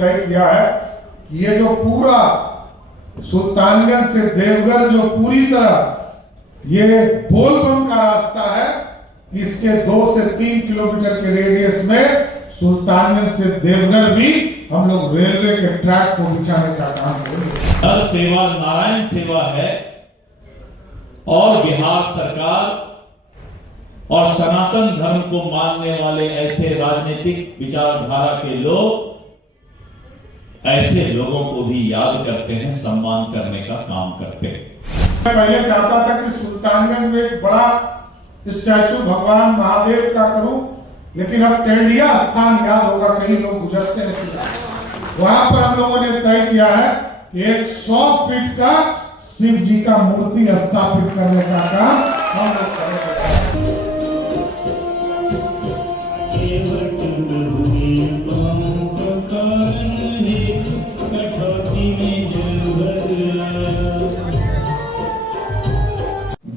तय किया है कि ये जो पूरा सुल्तानगंज से देवघर जो पूरी तरह ये बोलबम का रास्ता है, इसके 2 से 3 किलोमीटर के रेडियस में सुल्तानगंज से देवघर भी हम लोग रेलवे के ट्रैक को बिछाने का काम करेंगे। हर सेवा नारायण सेवा है और बिहार सरकार और सनातन धर्म को मानने वाले ऐसे राजनीतिक विचारधारा के लोग ऐसे लोगों को भी याद करते हैं, सम्मान करने का काम करते हैं। मैं पहले चाहता था कि सुल्तानगंज में एक बड़ा स्टैचू भगवान महादेव का करूं, लेकिन अब टेंडिया स्थान याद होगा, कई लोग गुजरते हैं, वहां पर हम लोगों ने तय किया है कि एक 100 फीट का शिव जी का मूर्ति स्थापित करने का काम हम लोग करेंगे।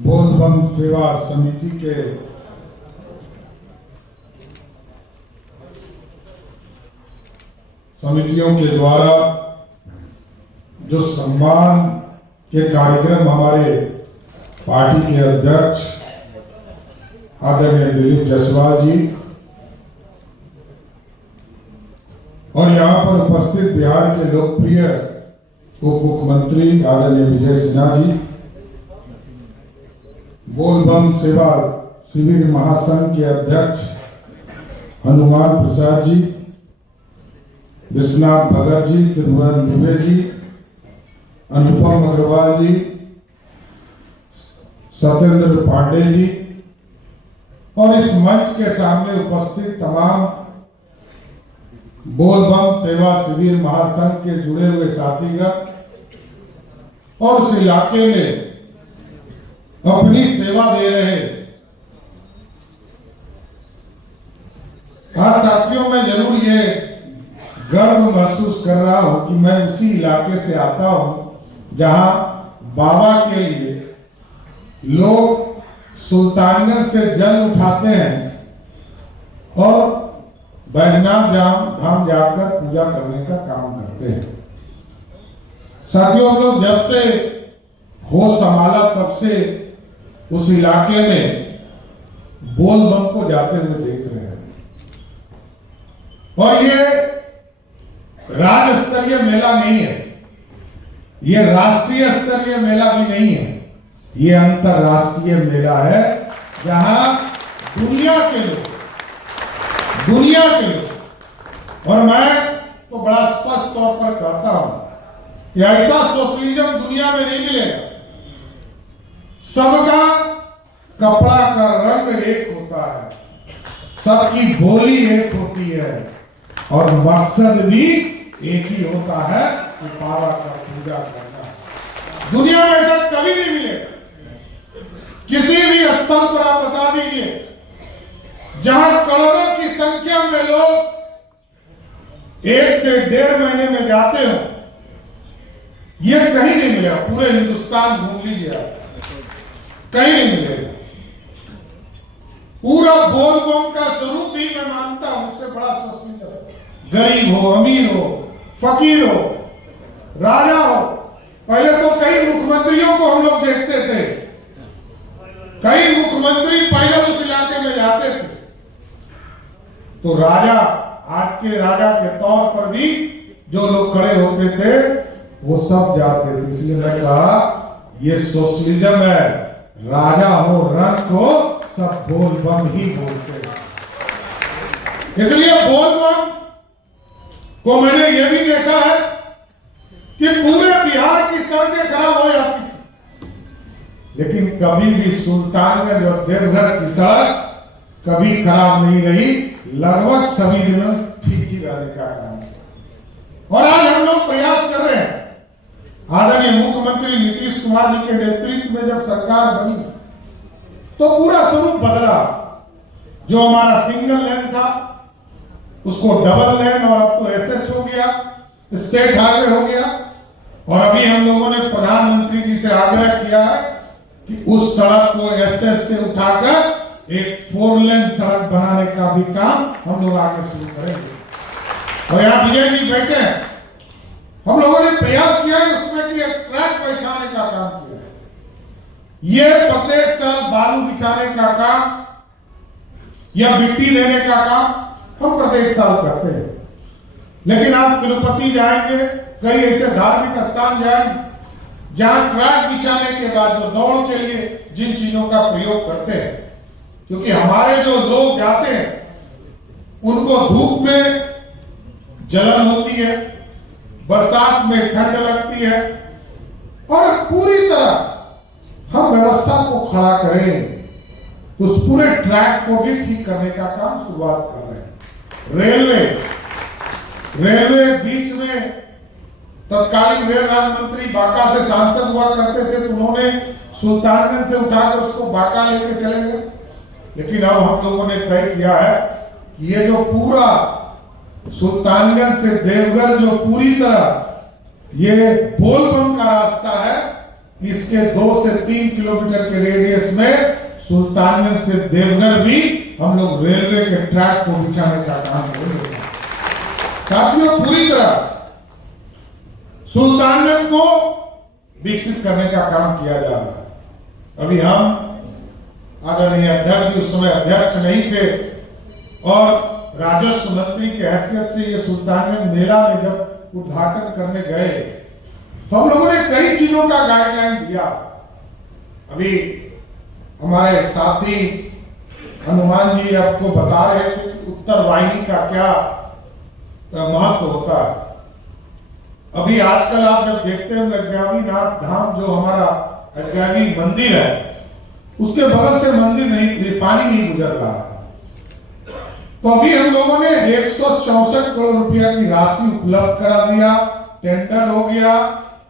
बोलबम सेवा समिति के समितियों के द्वारा जो सम्मान के कार्यक्रम हमारे पार्टी के अध्यक्ष आदरणीय दिलीप जायसवाल जी और यहाँ पर उपस्थित बिहार के लोकप्रिय उप मुख्यमंत्री आदरणीय विजय सिन्हा जी, बोलबम सेवा शिविर महासंघ के अध्यक्ष हनुमान प्रसाद जी, विश्वनाथ भगत जी, त्रिभुवन दुबे जी, अनुपम अग्रवाल जी, सत्येंद्र पांडे जी और इस मंच के सामने उपस्थित तमाम बोलबम सेवा शिविर महासंघ के जुड़े हुए साथीगण और उस इलाके में अपनी सेवा दे रहे साथियों, मैं जरूर ये गर्व महसूस कर रहा हूं कि मैं उसी इलाके से आता हूं जहां बाबा के लिए लोग सुल्तानगंज से जल उठाते हैं और बैजनाथ धाम जाकर पूजा करने का काम करते हैं। साथियों, हम लोग जब से होश संभाला तब से उस इलाके में बोलबम को जाते हुए देख रहे हैं और ये राज्य स्तरीय मेला नहीं है, ये राष्ट्रीय स्तरीय मेला भी नहीं है, ये अंतरराष्ट्रीय मेला है जहां दुनिया के लोग और मैं तो बड़ा स्पष्ट तौर पर कहता हूं कि ऐसा सोशलिज्म दुनिया में नहीं मिलेगा। सबका कपड़ा का रंग एक होता है, सबकी बोली एक होती है और मकसद भी एक ही होता है कि बाबा का पूजा करना। दुनिया में ऐसा कभी नहीं मिलेगा। किसी भी स्थल पर आप बता दीजिए जहां करोड़ों की संख्या में लोग 1 से 1.5 महीने में जाते हो, ये कहीं नहीं मिलेगा। पूरे हिंदुस्तान घूम लीजिए आप, कहीं नहीं मिलेगा। पूरा बोलबम का स्वरूप भी मैं मानता हूं, उससे बड़ा सोशलिज्म, गरीब हो, अमीर हो, फकीर हो, राजा हो। पहले तो कई मुख्यमंत्रियों को हम लोग देखते थे, कई मुख्यमंत्री पहले उस इलाके में जाते थे, तो राजा, आज के राजा के तौर पर भी जो लोग खड़े होते थे वो सब जाते थे। इसलिए मैं कहा ये सोशलिज्म है, राजा हो रंग हो सब बोलबम ही बोलते हैं। इसलिए बोलबम को मैंने ये भी देखा है कि पूरे बिहार की सड़कें खराब हो जाती थी, लेकिन कभी भी सुल्तानगंज और देवघर की सड़क कभी खराब नहीं रही, लगभग सभी दिनों ठीक ही रहने का काम किया। और आज हम लोग प्रयास कर रहे हैं, आदरणीय मुख्यमंत्री नीतीश कुमार जी के नेतृत्व में जब सरकार बनी तो पूरा स्वरूप बदला। जो हमारा सिंगल लेन था उसको डबल लेन और अब तो एसएच हो गया, स्टेट हाईवे हो गया। और अभी हम लोगों ने प्रधानमंत्री जी से आग्रह किया है कि उस सड़क को एसएच से उठाकर एक 4 लेन सड़क बनाने का भी काम हम लोग आगे शुरू करेंगे। और यहाँ विजय जी बैठे हैं, हम लोगों ने प्रयास किया है उसमें कि एक ट्रैक बैठाने का काम किया है। ये प्रत्येक साल बालू बिछाने का काम या मिट्टी लेने का काम हम प्रत्येक साल करते हैं। लेकिन आप तिरुपति जाएंगे, कई ऐसे धार्मिक स्थान जाएंगे जहां ट्रैक बिछाने के बाद जो दौड़ के लिए जिन चीजों का प्रयोग करते हैं, क्योंकि हमारे जो लोग जाते हैं उनको धूप में जलन होती है, बरसात में ठंड लगती है, और पूरी तरह हम व्यवस्था को खड़ा करें, उस पूरे ट्रैक को भी ठीक करने का काम शुरुआत कर रहे हैं। रेलवे बीच में तत्कालीन रेल राज्य मंत्री बांका से सांसद हुआ करते थे, तो उन्होंने सुल्तानगंज से उठाकर उसको बांका लेके चले गए। लेकिन अब हम लोगों ने तय किया है कि ये जो पूरा सुल्तानगंज से देवघर जो पूरी तरह ये बोलबम का रास्ता है, इसके 2 से 3 किलोमीटर के रेडियस में सुल्तानगंज से देवघर भी हम लोग रेलवे के ट्रैक को बिछाने का काम करेंगे। साथियों, पूरी तरह सुल्तानगंज को विकसित करने का काम किया जा रहा है। अभी हम आदरणीय अध्यक्ष उस समय अध्यक्ष नहीं थे और राजस्व मंत्री के हैसियत से ये सुल्तानगंज मेला में जब उद्घाटन करने गए तो हम लोगों ने कई चीजों का गाइडलाइन दिया। अभी हमारे साथी हनुमान जी आपको बता रहे थे कि उत्तर वाहिनी का क्या महत्व होता है। अभी आजकल आप जब देखते हैं अजगावी नाथ धाम जो हमारा अजगावी मंदिर है, उसके बगल से मंदिर नहीं, पानी नहीं गुजर रहा है। तो अभी हम लोगों ने 164 करोड़ रुपया की राशि उपलब्ध करा दिया, टेंडर हो गया,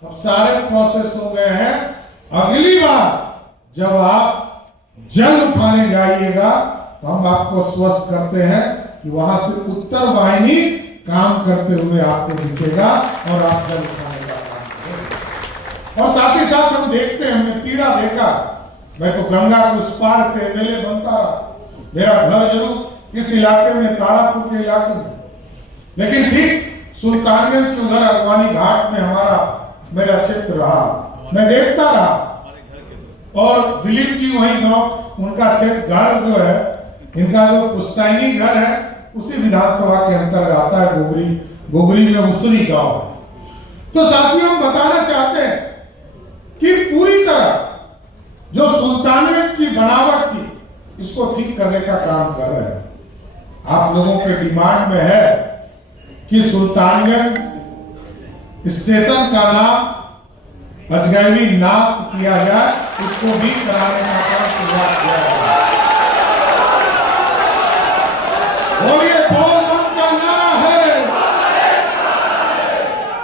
अब सारे प्रोसेस हो गए हैं। अगली बार जब आप जल उठाने जाइएगा तो हम आपको स्वस्थ करते हैं कि वहां से उत्तर वाहिनी काम करते हुए आपको दिखेगा और आप जल उठाने का काम करेंगे। और साथ ही साथ हम देखते हैं, हमने पीड़ा देखा, मैं तो गंगा के उस पार से एमएलए बनता रहा, मेरा घर जरूर इस इलाके में, तारापुर के इलाके में, लेकिन ठीक सुल्तानगंज के उधर अगवानी घाट में हमारा मेरा क्षेत्र रहा, मैं देखता रहा। और दिलीप जी वही गांव, उनका क्षेत्र घर जो है, इनका जो पुश्तैनी घर है उसी विधानसभा के अंतर्गत आता है, गोगरी में उसरी गांव। तो साथियों, हम बताना चाहते हैं कि पूरी तरह जो सुल्तानगंज की बनावट थी इसको ठीक करने का काम कर रहे हैं। आप लोगों के डिमांड में है कि सुल्तानगंज स्टेशन का नाम अजगैवी नाथ किया जाए, उसको भी कराने का काम शुरुआत किया जाए। बोलिए, बोलबम का नारा है।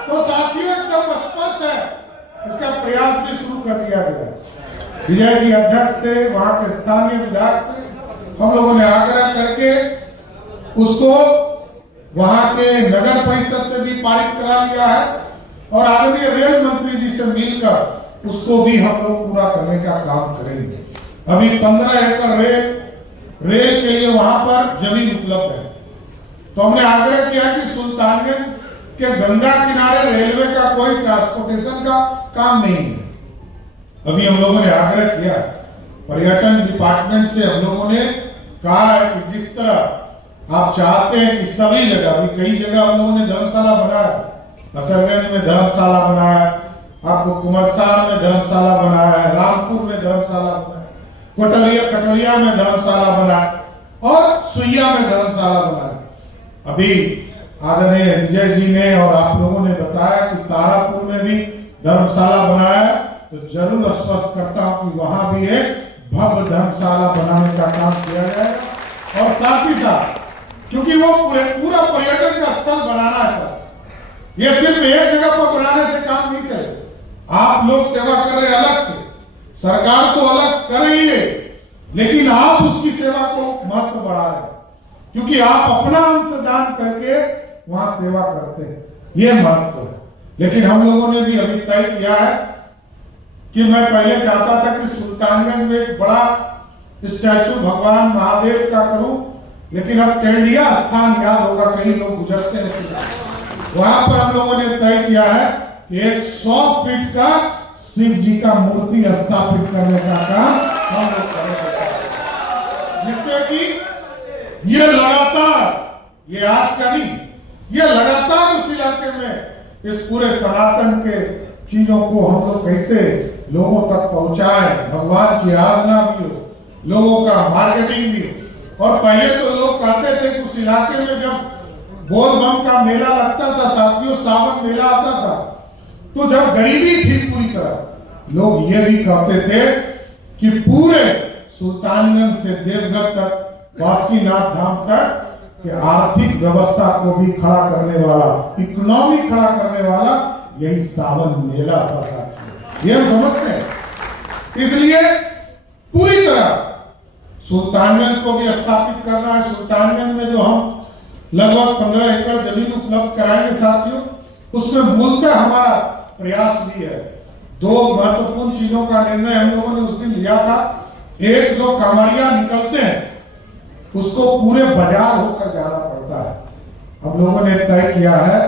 तो साथियों, एकदम स्पष्ट है, इसका प्रयास भी शुरू कर दिया गया। विजय जी अध्यक्ष से, वहां के स्थानीय विधायक से हम लोगों ने आग्रह करके उसको वहां के नगर परिषद से भी पारित करा लिया है और आदरणीय रेल मंत्री जी से मिलकर उसको भी हम लोग पूरा करने का काम करेंगे। अभी 15 एकड़ रेल के लिए वहां पर जमीन उपलब्ध है। तो हमने आग्रह किया कि सुल्तानगंज के गंगा किनारे रेलवे का कोई ट्रांसपोर्टेशन का काम नहीं है। अभी हम लोगों ने आग्रह किया, पर्यटन डिपार्टमेंट से हम लोगों ने कहा है कि जिस तरह आप चाहते हैं कि सभी जगह, अभी कई जगह हम लोगों ने धर्मशाला बनाया, असरगंज में धर्मशाला बनाया, आपको कुमरसार में धर्मशाला बनाया है, रामपुर में धर्मशाला बनाया, कटोरिया में धर्मशाला बनाया और सुइया में धर्मशाला बनाया। अभी आदरणीय विजय जी ने और आप लोगों ने बताया कि तारापुर में भी धर्मशाला बनाया है, तो जरूर स्पष्ट करता हूं कि वहां भी एक भव्य धर्मशाला बनाने का काम किया जाएगा। और साथ ही साथ, क्योंकि वो पूरा पर्यटन का स्थल बनाना है, ये सिर्फ एक जगह पर बनाने से काम नहीं चले। आप लोग सेवा कर रहे अलग से, सरकार तो अलग कर रही है, लेकिन आप उसकी सेवा को महत्व बढ़ा रहे हैं, क्योंकि आप अपना अंशदान करके वहां सेवा करते हैं, ये महत्व है। लेकिन हम लोगों ने भी अभी तय किया है कि मैं पहले चाहता था कि सुल्तानगंज में एक बड़ा स्टैचू भगवान महादेव का करूं, लेकिन अब टेंडिया स्थान याद होगा, कई लोग गुजरते हैं, वहां पर हम लोगों ने तय किया है कि 100 फीट का शिव जी का मूर्ति स्थापित करने का काम हम लोग करेंगे, जिससे कि ये लगातार, ये आज का नहीं, ये लगातार उस इलाके में इस पूरे सनातन के चीजों को हम लोग कैसे लोगों तक पहुंचाए, भगवान की आराधना भी हो, लोगों का मार्केटिंग भी हो। और पहले तो लोग कहते थे कि उस इलाके में जब बोल बम का मेला लगता था साथियों, सावन मेला आता था, तो जब गरीबी थी पूरी तरह, लोग ये भी कहते थे कि पूरे सुल्तानगंज से देवघर तक, बासुकीनाथ धाम तक कि आर्थिक व्यवस्था को भी खड़ा करने वाला, इकोनॉमी खड़ा करने वाला यही सावन मेला था। ये हम समझते हैं, इसलिए पूरी तरह सुल्तानगंज को भी स्थापित करना है। सुल्तानगंज में जो हम लगभग 15 एकड़ जमीन उपलब्ध कराएंगे साथियों, उसमें मूलतः हमारा प्रयास भी है। 2 महत्वपूर्ण चीजों का निर्णय हम लोगों ने उस दिन लिया था। एक, जो कांवड़िया निकलते हैं उसको पूरे बाजार होकर जाना पड़ता है। हम लोगों ने तय किया है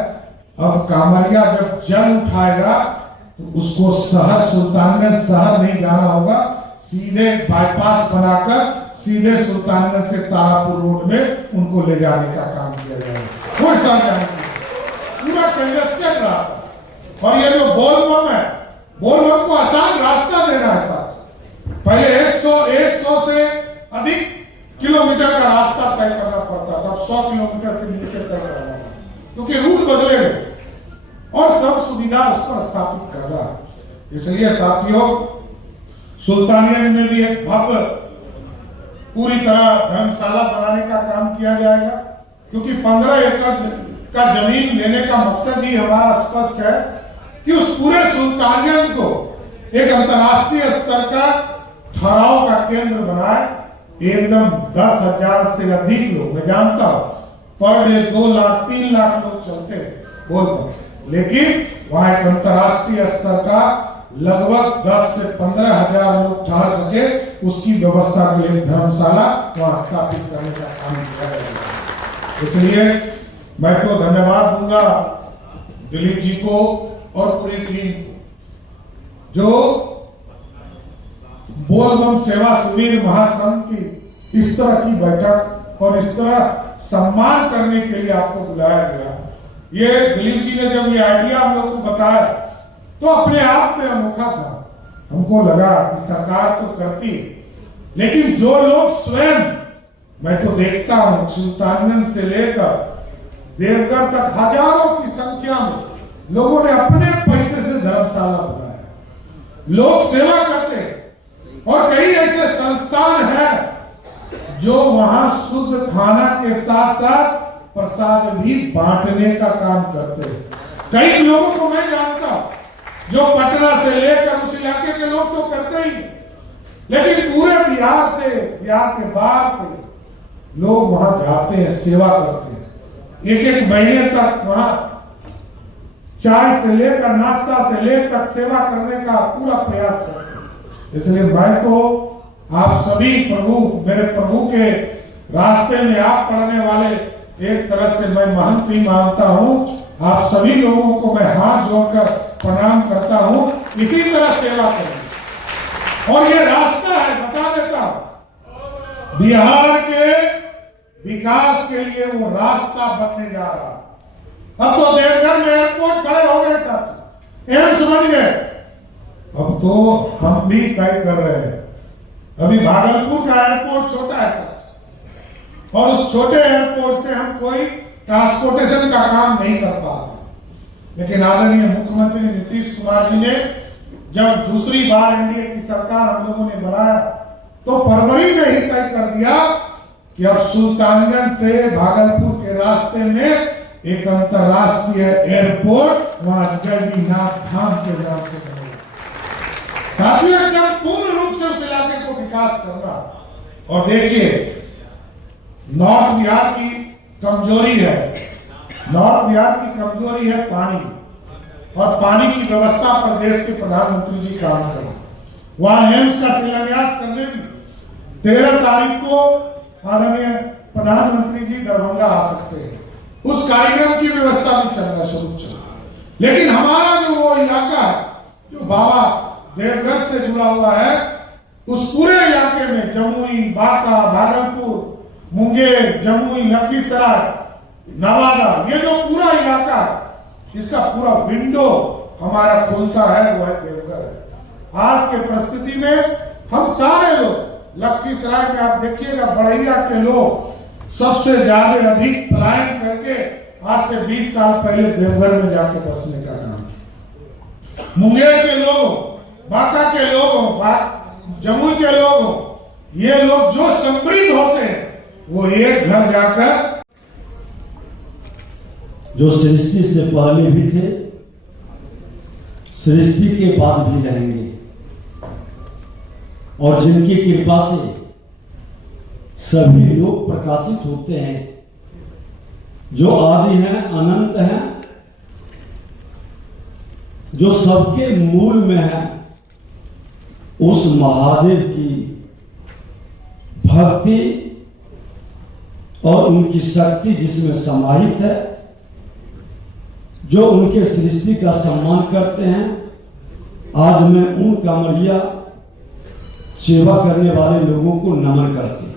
अब कांवड़िया जब जल उठाएगा तो उसको शहर, सुल्तानगंज शहर नहीं जाना होगा, सीधे बाईपास बनाकर सीधे सुल्तानगंज से तारापुर रोड में उनको ले जाने का काम किया जाएगा। कोई शहर जाने पूरा कंजेस्टेड रास्ता। और ये जो बोलबम है, बोलबम को आसान रास्ता देना है साथ। पहले 100 से अधिक किलोमीटर का रास्ता तय करना पड़ता था, 100 किलोमीटर से नीचे तय करना, क्योंकि रूट बदले गए और सब सुविधा उस पर स्थापित कर रहा है। इसलिए साथियों, सुल्तानिया में भी एक भव्य पूरी तरह धर्मशाला बनाने का काम किया जाएगा, क्योंकि 15 एकड़ का जमीन लेने का मकसद ही हमारा स्पष्ट है कि उस पूरे सुल्तानिया को एक अंतर्राष्ट्रीय स्तर का ठहराव का केंद्र बनाए। एकदम 10,000 से अधिक लोग, मैं जानता हूं पर डे 2 लाख 3 लाख लोग चलते बोल, लेकिन वहां एक अंतर्राष्ट्रीय स्तर का लगभग 10 से 15,000 लोग ठहर सके, उसकी व्यवस्था के लिए धर्मशाला वहां स्थापित करने का काम किया जाएगा। इसलिए मैं तो धन्यवाद दूंगा दिलीप जी को और पूरी टीम जो बोलबम सेवा शिविर महासंघ की इस तरह की बैठक और इस तरह सम्मान करने के लिए आपको बुलाया गया। ये दिलीप जी ने जब ये आइडिया हम लोग को बताया तो अपने आप में अनोखा था। हमको लगा कि सरकार तो करती, लेकिन जो लोग स्वयं, मैं तो देखता हूं सुल्तानगंज से लेकर देवघर तक हजारों की संख्या में लोगों ने अपने पैसे से धर्मशाला बनाया, लोग सेवा करते हैं। और कई ऐसे संस्थान हैं जो वहां शुद्ध खाना के साथ साथ प्रसाद भी बांटने का काम करते हैं। कई लोगों को मैं जानता हूं जो पटना से लेकर उस इलाके के लोग तो करते ही, लेकिन पूरे बिहार से, बिहार के बाहर से लोग वहां जाते हैं, सेवा करते हैं। एक महीने तक वहां चाय से लेकर नाश्ता से लेकर सेवा करने का पूरा प्रयास करते हैं। इसलिए मैं तो आप सभी प्रभु, मेरे प्रभु के रास्ते में आप पढ़ने वाले एक तरह से मैं महंत ही मानता हूं। आप सभी लोगों को मैं हाथ जोड़कर प्रणाम करता हूं, इसी तरह सेवा करें। और ये रास्ता है, बता देता हूं, बिहार के विकास के लिए वो रास्ता बनने जा रहा है। अब तो देवघर में एयरपोर्ट खड़े हो गए साथ, एम्स बन गए। अब तो हम भी तय कर रहे हैं, अभी भागलपुर का एयरपोर्ट छोटा है सर, और उस छोटे एयरपोर्ट से हम कोई ट्रांसपोर्टेशन का काम नहीं कर पाते। लेकिन आदरणीय मुख्यमंत्री नीतीश कुमार जी ने जब दूसरी बार एनडीए की सरकार हम लोगों ने बनाया तो फरवरी में ही तय कर दिया कि अब सुल्तानगंज से भागलपुर के रास्ते में एक अंतर्राष्ट्रीय एयरपोर्ट वहां जगन्नाथ धाम के नाम से बनेगा। साथियों, एकदम पूर्ण रूप से उस इलाके को विकास करना। और देखिए, नॉर्थ बिहार की कमजोरी है, नॉर्थ बिहार की कमजोरी है पानी, और पानी की व्यवस्था पर देश के प्रधानमंत्री जी काम करें। वहां एम्स का शिलान्यास करने की 13 तारीख को आदरणीय प्रधानमंत्री जी दरभंगा आ सकते हैं। उस कार्यक्रम की व्यवस्था भी चल रहा है, शुरू चल रहा है। लेकिन हमारा जो वो इलाका है जो बाबा देवघर से जुड़ा हुआ है, उस पूरे इलाके में जमुई, बांका, भागलपुर, मुंगेर, जमुई, लखीसराय, नवादा, ये जो पूरा इलाका है इसका पूरा विंडो हमारा खुलता है, वो है देवघर है। आज के परिस्थिति में हम सारे लोग लखीसराय में आप देखिएगा बड़ैया के लोग सबसे ज्यादा अधिक पलायन करके आज से 20 साल पहले देवघर में जाके बसने का काम किया। मुंगेर के लोग, बांका के लोग, जमुई के लोग, ये लोग जो समृद्ध होते हैं वो एक घर जाकर, जो सृष्टि से पहले भी थे, सृष्टि के बाद भी रहेंगे, और जिनकी कृपा से सभी लोग प्रकाशित होते हैं, जो आदि हैं, अनंत हैं, जो सबके मूल में है, उस महादेव की भक्ति और उनकी शक्ति जिसमें समाहित है, जो उनके सृष्टि का सम्मान करते हैं। आज मैं उन कांवड़िया सेवा करने वाले लोगों को नमन करती हूँ।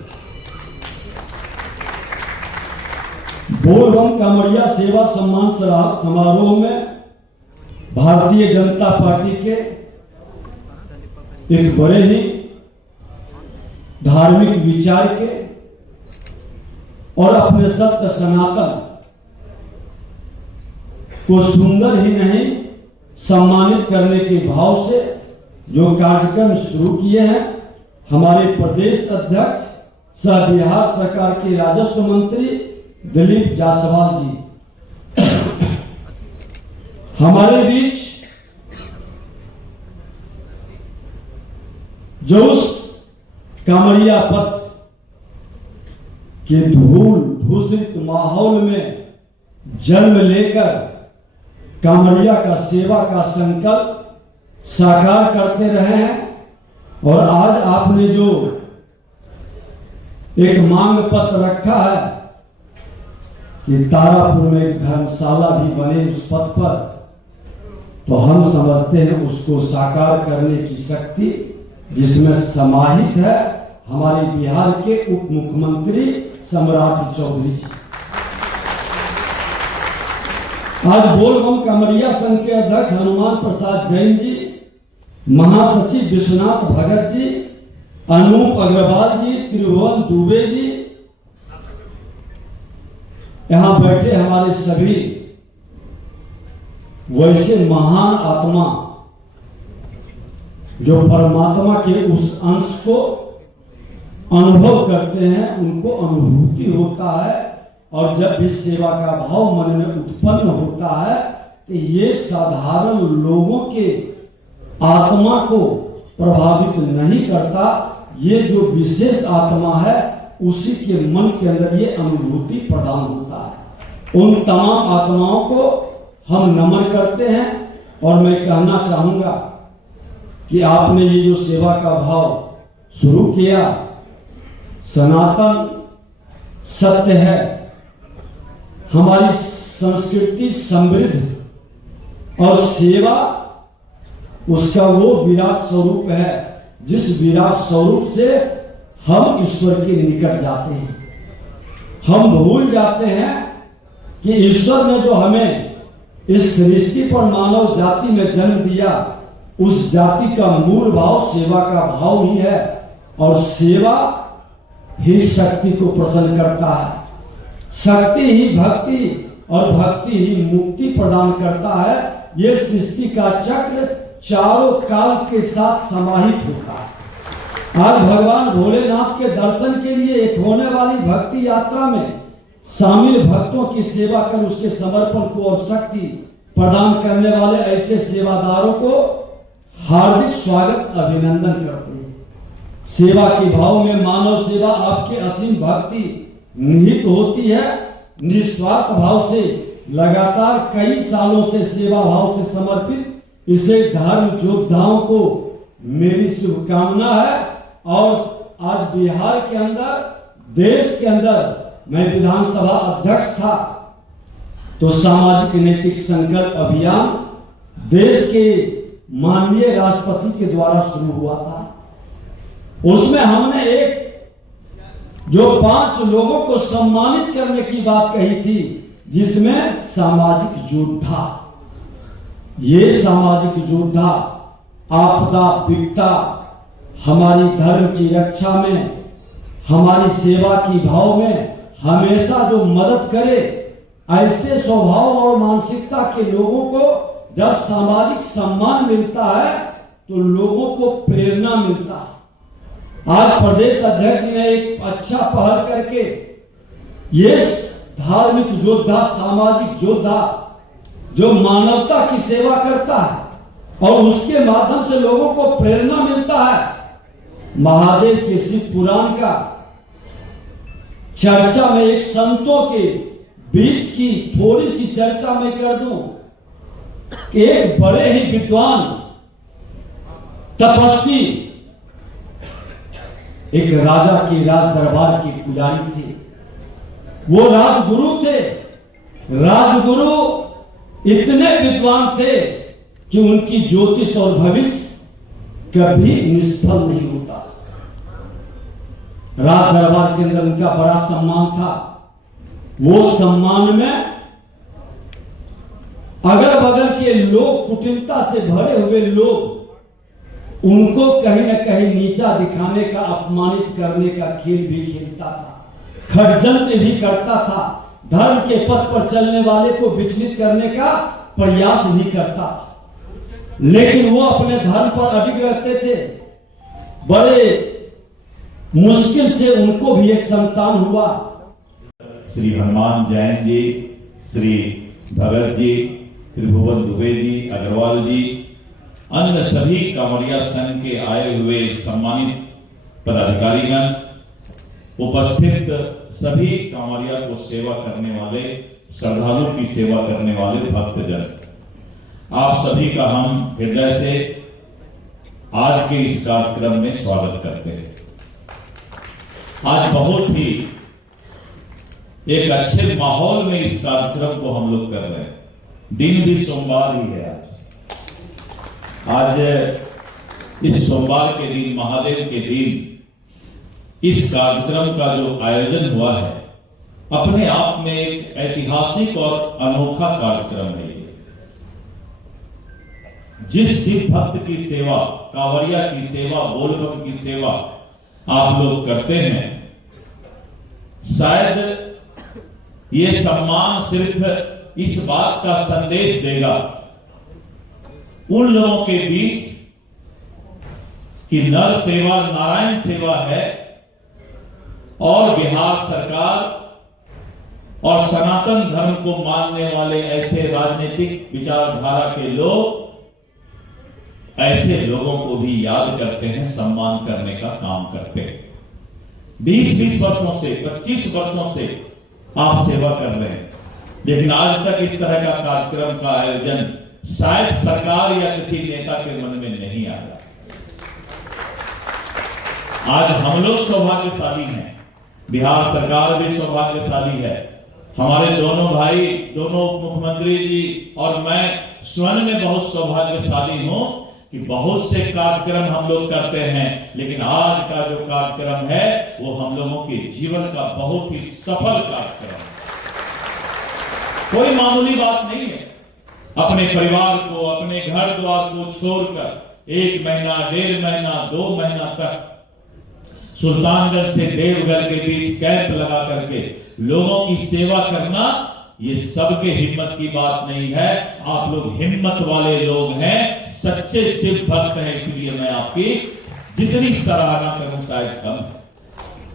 बोल बम कांवड़िया सेवा सम्मान समारोह में भारतीय जनता पार्टी के एक बड़े ही धार्मिक विचार के और अपने सत्य सनातन को सुंदर ही नहीं सम्मानित करने के भाव से जो कार्यक्रम शुरू किए हैं, हमारे प्रदेश अध्यक्ष सह बिहार सरकार के राजस्व मंत्री दिलीप जायसवाल जी हमारे बीच जो उस कांवड़िया पथ के धूल दूषित माहौल में जन्म लेकर कांवड़िया का सेवा का संकल्प साकार करते रहे हैं। और आज आपने जो एक मांग पत्र रखा है कि तारापुर में एक धर्मशाला भी बने उस पथ पर, तो हम समझते हैं उसको साकार करने की शक्ति जिसमें समाहित है हमारे बिहार के उप मुख्यमंत्री सम्राट चौधरी जी। आज बोल बम कांवड़िया संघ के अध्यक्ष हनुमान प्रसाद जैन जी, महासचिव विश्वनाथ भगत जी, अनूप अग्रवाल जी, त्रिभुवन दुबे जी, यहां बैठे हमारे सभी वैसे महान आत्मा जो परमात्मा के उस अंश को अनुभव करते हैं, उनको अनुभूति होता है। और जब भी सेवा का भाव मन में उत्पन्न होता है कि ये साधारण लोगों के आत्मा को प्रभावित नहीं करता, ये जो विशेष आत्मा है उसी के मन के अंदर ये अनुभूति प्रदान होता है। उन तमाम आत्माओं को हम नमन करते हैं। और मैं कहना चाहूंगा कि आपने ये जो सेवा का भाव शुरू किया, सनातन सत्य है, हमारी संस्कृति समृद्ध और सेवा उसका वो विराट स्वरूप है जिस विराट स्वरूप से हम ईश्वर के निकट जाते हैं। हम भूल जाते हैं कि ईश्वर ने जो हमें इस सृष्टि पर मानव जाति में जन्म दिया, उस जाति का मूल भाव सेवा का भाव ही है, और सेवा ही शक्ति को प्रसन्न करता है। शक्ति ही भक्ति और भक्ति ही मुक्ति प्रदान करता है। ये सृष्टि का चक्र चारों काल के साथ समाहित होता है। आज भगवान भोलेनाथ के दर्शन के लिए एक होने वाली भक्ति यात्रा में शामिल भक्तों की सेवा कर उसके समर्पण को और शक्ति प्रदान करने वाले ऐसे सेवादारों को हार्दिक स्वागत अभिनंदन करते हैं। सेवा के भाव में मानव सेवा आपके असीम भक्ति निहित होती है। निस्वार्थ भाव से लगातार कई सालों से सेवा भाव से समर्पित इसे धर्म योद्धाओं को मेरी शुभकामना है। और आज बिहार के अंदर, देश के अंदर मैं विधानसभा अध्यक्ष था तो सामाजिक नैतिक संकल्प अभियान देश के माननीय राष्ट्रपति के द्वारा शुरू हुआ था। उसमें हमने एक जो 5 लोगों को सम्मानित करने की बात कही थी, जिसमें सामाजिक योद्धा, ये सामाजिक योद्धा आपदा विपदा हमारी धर्म की रक्षा में, हमारी सेवा की भाव में हमेशा जो मदद करे, ऐसे स्वभाव और मानसिकता के लोगों को जब सामाजिक सम्मान मिलता है तो लोगों को प्रेरणा मिलता है। आज प्रदेश अध्यक्ष ने एक अच्छा पहल करके ये धार्मिक योद्धा, सामाजिक योद्धा जो मानवता की सेवा करता है और उसके माध्यम से लोगों को प्रेरणा मिलता है, महादेव के शिव पुराण का चर्चा में एक संतों के बीच की थोड़ी सी चर्चा मैं कर दूं कि एक बड़े ही विद्वान तपस्वी एक राजा के राज दरबार के पुजारी थे। वो राजगुरु थे। राजगुरु इतने विद्वान थे कि उनकी ज्योतिष और भविष्य कभी निष्फल नहीं होता। राज दरबार के अंदर उनका बड़ा सम्मान था। वो सम्मान में अगल बगल के लोग, कुटिलता से भरे हुए लोग, उनको कहीं ना कहीं नीचा दिखाने का, अपमानित करने का खेल भी खेलता था, षड्यंत्र भी करता था, धर्म के पथ पर चलने वाले को विचलित करने का प्रयास भी करता था। लेकिन वो अपने धर्म पर अडिग रहते थे। बड़े मुश्किल से उनको भी एक संतान हुआ। श्री हनुमान जैन जी, श्री भगत जी, त्रिभुवन दुबे जी, अग्रवाल जी, अन्य सभी कांवड़िया संघ के आए हुए सम्मानित पदाधिकारीगण, उपस्थित सभी कांवड़िया को सेवा करने वाले, श्रद्धालु की सेवा करने वाले भक्तजन, आप सभी का हम हृदय से आज के इस कार्यक्रम में स्वागत करते हैं। आज बहुत ही एक अच्छे माहौल में इस कार्यक्रम को हम लोग कर रहे हैं। दिन भी सोमवार ही है आज इस सोमवार के दिन, महादेव के दिन, इस कार्यक्रम का जो आयोजन हुआ है अपने आप में एक ऐतिहासिक और अनोखा कार्यक्रम है। जिस शिव भक्त की सेवा, कांवड़िया की सेवा, बोलबम की सेवा आप लोग करते हैं, शायद ये सम्मान सिर्फ इस बात का संदेश देगा उन लोगों के बीच कि नर सेवा नारायण सेवा है और बिहार सरकार और सनातन धर्म को मानने वाले ऐसे राजनीतिक विचारधारा के लोग ऐसे लोगों को भी याद करते हैं, सम्मान करने का काम करते हैं। 20-20 वर्षों से, 25 वर्षों से आप सेवा कर रहे हैं, लेकिन आज तक इस तरह का कार्यक्रम का आयोजन शायद सरकार या किसी नेता के मन में नहीं आया। आज हम लोग सौभाग्यशाली हैं, बिहार सरकार भी सौभाग्यशाली है, हमारे दोनों भाई, दोनों मुख्यमंत्री जी और मैं स्वयं में बहुत सौभाग्यशाली हूं कि बहुत से कार्यक्रम हम लोग करते हैं, लेकिन आज का जो कार्यक्रम है वो हम लोगों के जीवन का बहुत ही सफल कार्यक्रम है। कोई मामूली बात नहीं है। अपने परिवार को, अपने घर द्वार को छोड़कर 1 महीना, 1.5 महीना, 2 महीना तक सुल्तानगंज से देवघर के बीच कैंप लगा करके लोगों की सेवा करना, ये सबके हिम्मत की बात नहीं है। आप लोग हिम्मत वाले लोग हैं, सच्चे शिव भक्त हैं, इसलिए मैं आपकी जितनी सराहना करूं शायद कम।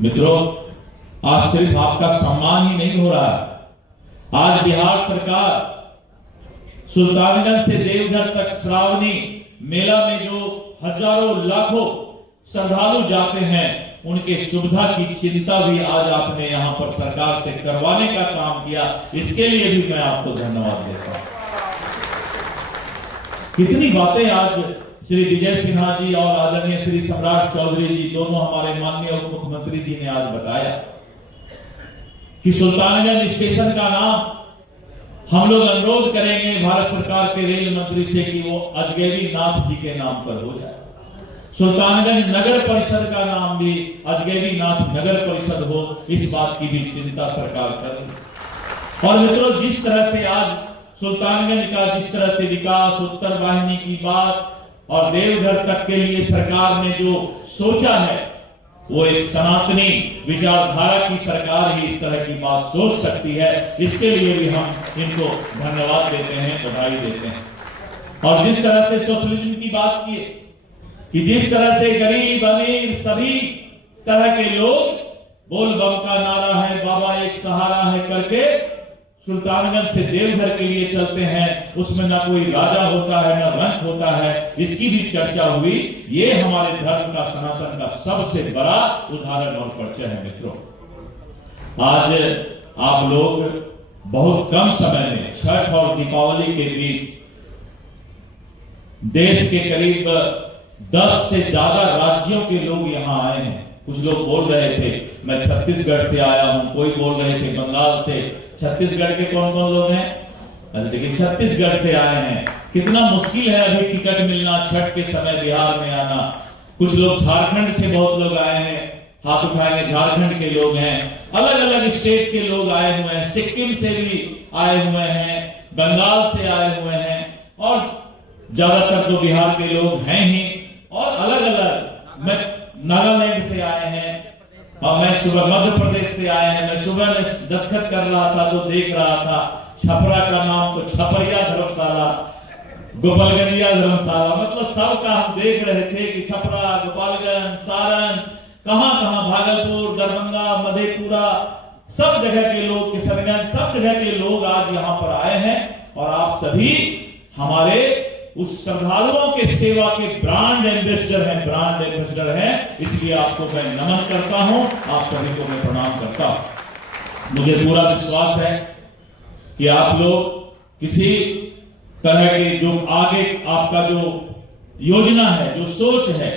मित्रों, आज सिर्फ आपका सम्मान ही नहीं हो रहा है, आज बिहार सरकार सुल्तानगंज से देवघर तक श्रावणी मेला में जो हजारों लाखों श्रद्धालु जाते हैं, उनके सुविधा की चिंता भी आज आपने यहां पर सरकार से करवाने का काम किया, इसके लिए भी मैं आपको धन्यवाद देता हूं। कितनी बातें आज श्री विजय सिन्हा जी और आदरणीय श्री सम्राट चौधरी जी, दोनों हमारे माननीय उप मुख्यमंत्री जी ने आज बताया कि सुल्तानगंज स्टेशन का नाम हम लोग अनुरोध करेंगे भारत सरकार के रेल मंत्री से कि वो अजगैबी नाथ जी के नाम पर हो जाए। सुल्तानगंज नगर परिषद का नाम भी अजगैबी नाथ नगर परिषद हो, इस बात की भी चिंता सरकार कर रही है। और मित्रों, जिस तरह से आज सुल्तानगंज का जिस तरह से विकास, उत्तर वाहिनी की बात और देवघर तक के लिए सरकार ने जो सोचा है, वो एक सनातनी विचारधारा की सरकार ही इस तरह की बात सोच सकती है। इसके लिए भी हम इनको धन्यवाद देते हैं, बधाई देते हैं। और जिस तरह से सोशलिज्म की बात की कि जिस तरह से गरीब अमीर सभी तरह के लोग बोल बम का नारा है, बाबा एक सहारा है करके सुल्तानगंज से देवघर के लिए चलते हैं, उसमें ना कोई राजा होता है ना रंक होता है, इसकी भी चर्चा हुई। ये हमारे धर्म का, सनातन का सबसे बड़ा उदाहरण और परिचय है। मित्रों, आज आप लोग बहुत कम समय में छठ और दीपावली के बीच देश के करीब 10 से ज्यादा राज्यों के लोग यहां आए हैं। कुछ लोग बोल रहे थे मैं छत्तीसगढ़ से आया हूं, कोई बोल रहे थे बंगाल से। छत्तीसगढ़ के कौन कौन लोग हैं? अरे देखिए, छत्तीसगढ़ से आए हैं। कितना मुश्किल है अभी टिकट मिलना, छठ के समय बिहार में आना। कुछ लोग झारखंड से बहुत लोग आए हैं, हाथ उठाएंगे, झारखंड के लोग हैं। अलग अलग स्टेट के लोग आए हुए हैं, सिक्किम से भी आए हुए हैं, बंगाल से आए हुए हैं, और ज्यादातर तो बिहार के लोग हैं ही। और अलग अलग, मैं नागालैंड से आए हैं, और मैं सुबह मध्य प्रदेश से आए हैं। मैं सुबह में दस्तखत कर रहा था तो देख रहा था छपरा का नाम तो छपरिया धर्मशाला, गोपालगंजिया धर्मशाला, मतलब सबका हम देख रहे थे कि छपरा, गोपालगंज, सारण, कहां कहां, भागलपुर, दरभंगा, मधेपुरा, सब जगह के लोग, किशनगंज, सब जगह के लोग आज यहाँ पर आए हैं। और आप सभी हमारे उस श्रद्धालुओं के सेवा के ब्रांड एम्बेसडर हैं, ब्रांड एम्बेसडर हैं। इसलिए आपको मैं नमन करता हूं, आप सभी को मैं प्रणाम करता हूं। मुझे पूरा विश्वास है कि आप लोग किसी तरह के जो आगे आपका जो योजना है, जो सोच है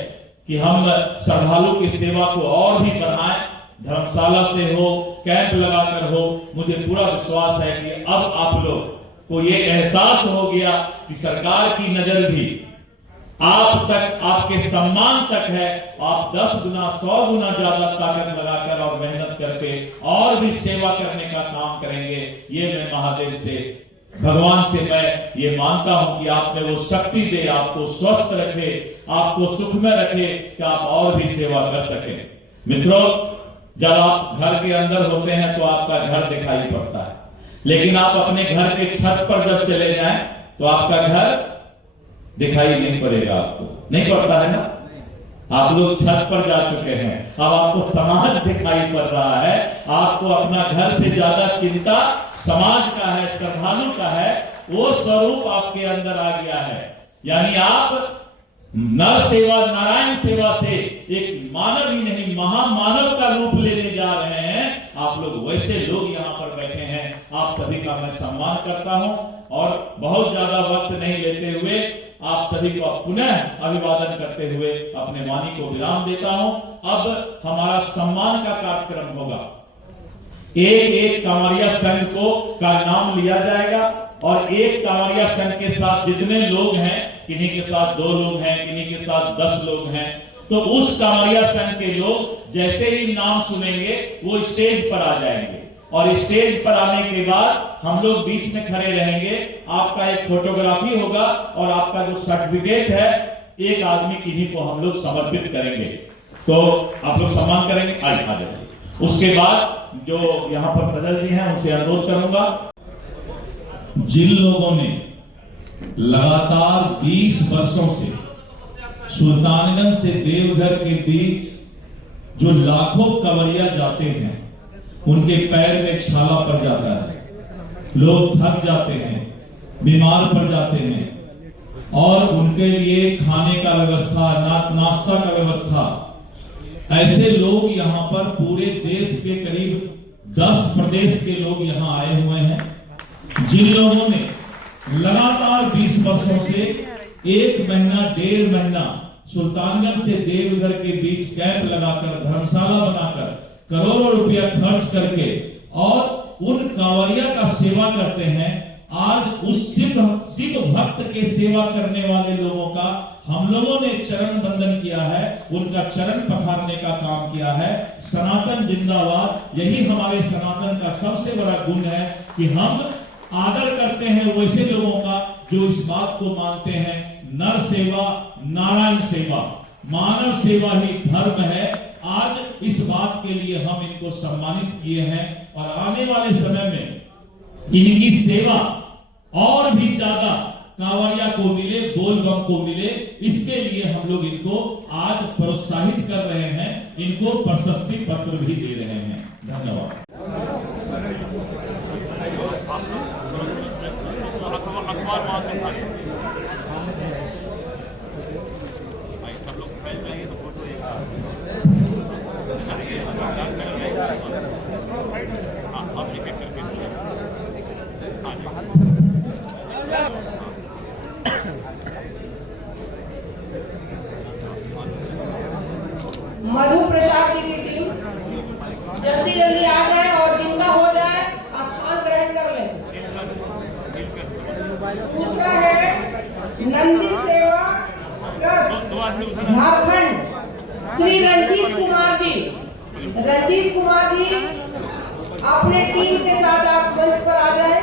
कि हम श्रद्धालु की सेवा को और भी बढ़ाएं, धर्मशाला से हो, कैंप लगाकर हो, मुझे पूरा विश्वास है कि अब आप लोग को ये एहसास हो गया कि सरकार की नजर भी आप तक, आपके सम्मान तक है। आप 10 गुना 100 गुना ज्यादा ताकत लगाकर और मेहनत करके और भी सेवा करने का काम करेंगे। ये मैं महादेव से, भगवान से मैं ये मानता हूं कि आप में वो शक्ति दे, आपको स्वस्थ रखे, आपको सुख में रखे कि आप और भी सेवा कर सके। मित्रों, जब आप घर के अंदर होते हैं तो आपका घर दिखाई पड़ता है, लेकिन आप अपने घर के छत पर जब चले जाएं तो आपका घर दिखाई नहीं पड़ेगा। आपको नहीं पड़ता है ना? आप लोग छत पर जा चुके हैं, अब आपको समाज दिखाई पड़ रहा है। आपको अपना घर से ज्यादा चिंता समाज का है, श्रद्धालु का है। वो स्वरूप आपके अंदर आ गया है, यानी आप नर सेवा, नारायण सेवा से एक मानव ही नहीं, महामानव का रूप लेने जा रहे हैं। आप लोग वैसे लोग यहाँ पर बैठे हैं। आप सभी का मैं सम्मान करता हूं और बहुत ज्यादा वक्त नहीं लेते हुए आप सभी को पुनः अभिवादन करते हुए अपने वाणी को विराम देता हूं। अब हमारा सम्मान का कार्यक्रम होगा। एक एक कांवरिया संघ को का नाम लिया जाएगा और एक कांवरिया संघ के साथ जितने लोग हैं, किन्हीं के साथ 2 लोग हैं, किन्हीं के साथ 10 लोग हैं, तो उस कांवरिया संघ के लोग जैसे ही नाम सुनेंगे वो स्टेज पर आ जाएंगे। और स्टेज पर आने के बाद हम लोग बीच में खड़े रहेंगे। आपका एक फोटोग्राफी होगा और आपका जो सर्टिफिकेट है एक आदमी किन्हीं को हम लोग समर्पित करेंगे। तो आप लोग सम्मान करेंगे, आइए आ जाइए। उसके बाद जो यहाँ पर सदस्य जी हैं उनसे अनुरोध करूंगा, जिन लोगों ने लगातार 20 वर्षों से सुल्तानगंज से देवघर के बीच जो लाखों कांवरिया जाते हैं, उनके पैर में छाला पड़ जाता है, लोग थक जाते हैं, बीमार पड़ जाते हैं और उनके लिए खाने का व्यवस्था, नाश्ता का व्यवस्था, ऐसे लोग यहाँ पर पूरे देश के करीब 10 प्रदेश के लोग यहाँ आए हुए हैं। जिन लोगों ने लगातार 20 वर्षों से 1 महीना 1.5 महीना सुल्तानगंज से देवघर के बीच कैंप लगाकर, धर्मशाला बनाकर, करोड़ों रुपया खर्च करके और उन कांवरिया का सेवा करते हैं। आज उस शिव भक्त के सेवा करने वाले लोगों का हम लोगों ने चरण बंदन किया है, उनका चरण पखारने का काम किया है। सनातन जिंदाबाद। यही हमारे सनातन का सबसे बड़ा गुण है कि हम आदर करते हैं वैसे लोगों का जो इस बात को मानते हैं, नर सेवा नारायण सेवा, मानव सेवा ही धर्म है। आज इस बात के लिए हम इनको सम्मानित किए हैं और आने वाले समय में इनकी सेवा और भी ज्यादा कांवरिया को मिले, बोलबम को मिले, इसके लिए हम लोग इनको आज प्रोत्साहित कर रहे हैं, इनको प्रशस्ति पत्र भी दे रहे हैं। धन्यवाद। मधु प्रसाद जी की टीम जल्दी जल्दी आ जाए और जिनका हो जाए स्थान ग्रहण कर ले। दूसरा है नंदी सेवा ट्रस्ट झारखंड, श्री रंजीत कुमार जी। रंजीत कुमार जी अपने टीम के साथ आप मंच पर आ जाए।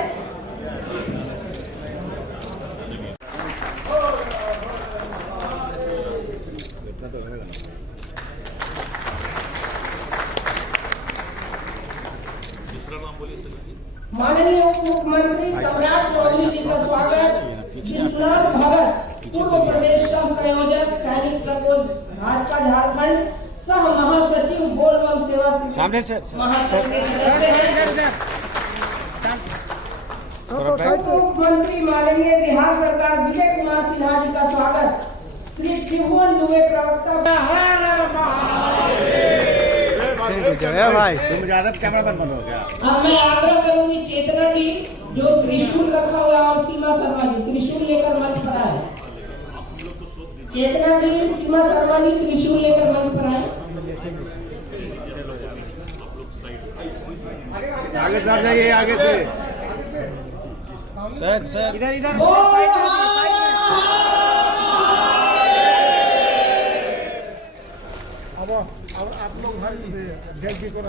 माननीय उप मुख्यमंत्री सम्राट चौधरी जी का स्वागत। विश्वनाथ भगत पूर्व प्रदेश का संयोजक, सैनिक प्रकोष्ठ भाजपा झारखंड, सह महासचिव बोलबम सेवा महासंघ के सदस्य हैं। उप मुख्यमंत्री माननीय बिहार सरकार विजय कुमार सिन्हा जी का स्वागत। श्री त्रिभुवन दुबे प्रवक्ता। भाई तुम ज्यादा कैमरा बंद हो गया। अब मैं आग्रह करूंगी चेतना जी जो त्रिशूल रखा हुआ और सीमा शर्मा जी त्रिशूल लेकर मंच पर आए। चेतना जी, सीमा शर्मा जी त्रिशूल लेकर मंच पर आए। आगे सर जाइए, आगे से सर इधर इधर। अब आप लोग हर जल्दी को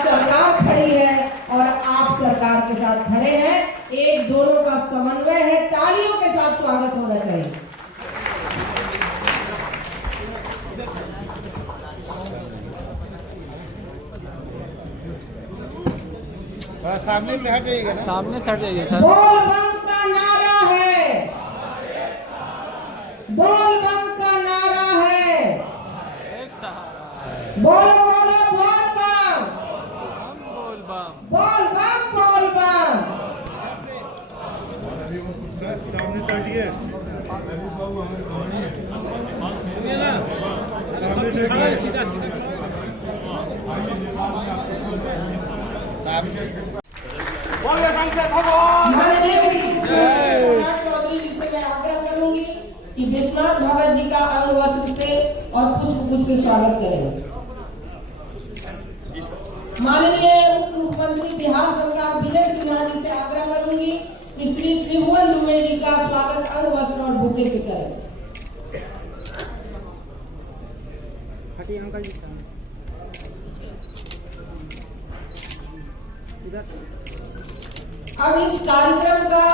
सरकार खड़ी है और आप सरकार के साथ खड़े हैं। एक दोनों का समन्वय है। तालियों के साथ स्वागत होना चाहिए। सामने से हट जाइएगा ना। सामने से हट जाइए सर। बोलबम का नारा है, बोलबम का नारा है। बोलो बोलो बोलबम, बोलबम बोलबम। सामने से हटिए। माननीय सम्राट चौधरी जी से मैं आग्रह करूंगी कि विश्वनाथ भगत जी का अंगवस्त्र से और पुष्प से स्वागत करें। माननीय उप मुख्यमंत्री बिहार सरकार विजय सिन्हा जी से आग्रह करूंगी कि श्री त्रिभुवन दुबे जी का स्वागत अंगवस्त्र और बुके से करें। अब इस कार्यक्रम का